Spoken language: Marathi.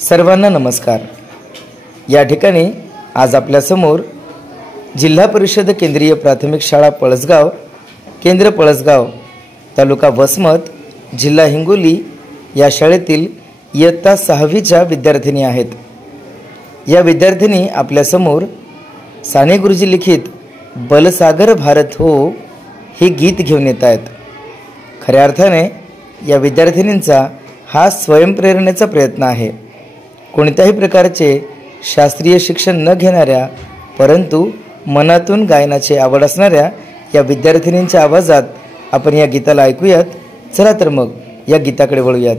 सर्वांना नमस्कार। या ठिकाणी आज आपल्यासमोर जिल्हा परिषद केंद्रीय प्राथमिक शाळा पळसगाव, केंद्र पळसगाव, तालुका वसमत, जिल्हा हिंगोली या शाळेतील इयत्ता 6वीच्या विद्यार्थिनी आहेत। या विद्यार्थिनी आपल्यासमोर साने गुरुजी लिखित बलसागर भारत हो हे गीत घेऊन येत आहेत। खऱ्या अर्थाने या विद्यार्थिनींचा हा स्वयंप्रेरणेचा प्रयत्न आहे। कोणत्याही प्रकारचे शास्त्रीय शिक्षण न घेणाऱ्या परंतु मनातून गायनाची आवड असणाऱ्या या विद्यार्थिनींच्या आवाजात आपण या गीताला ऐकूयात। चला तर मग या गीताकडे वळूयात।